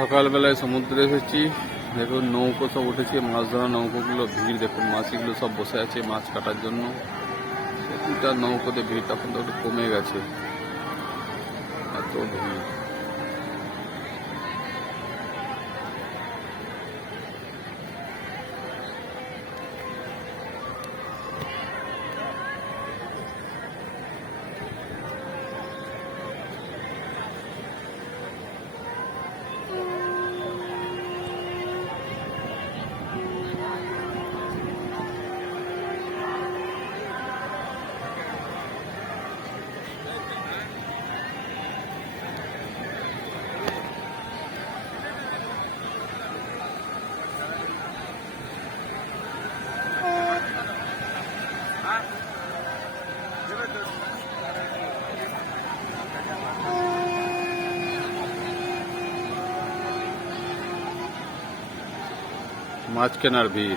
সকালবেলায় সমুদ্রে এসেছি। দেখুন নৌকো সব উঠেছে, মাছ ধরা নৌকোগুলো ভিড় দেখুন, মাছগুলো সব বসে আছে মাছ কাটার জন্য। দুটা নৌকোতে ভিড় তখন তো একটু কমে গেছে, এত ভিড়। মাছ কেনার ভিড়।